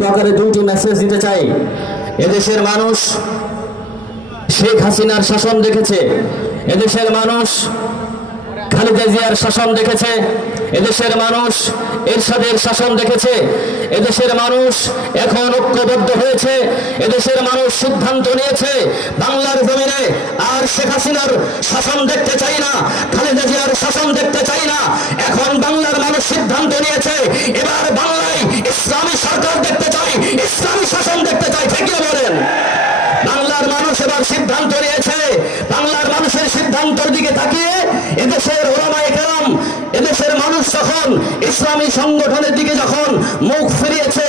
সংক্ষিপ্ত আকারে দুইটি মেসেজ দিতে চাই। এদেশের মানুষ শেখ হাসিনার শাসন দেখেছে, এদেশের মানুষ খালেদা জিয়ার শাসন দেখেছে, এদেশের মানুষ এরশাদের শাসন দেখেছে, এদেশের মানুষ এখন ঐক্যবদ্ধ হয়েছে, এদেশের মানুষ সিদ্ধান্ত নিয়েছে বাংলার জমিনে আর শেখ হাসিনার শাসন দেখতে চাই না, খালেদা জিয়ার শাসন দেখতে চাই না। এখন বাংলার মানুষ সিদ্ধান্ত নিয়েছে এবার বাংলায় ইসলামী সরকার দেখতে চাই, ইসলামী শাসন দেখতে চাই। ঠিক বলেন? বাংলার মানুষ এবার সিদ্ধান্ত নিয়েছে। বাংলার মানুষের সিদ্ধান্তের দিকে তাকিয়ে এদেশের ওলামায়ে কেরাম, এদেশের মানুষ যখন ইসলামী সংগঠনের দিকে যখন মুখ ফিরিয়েছে,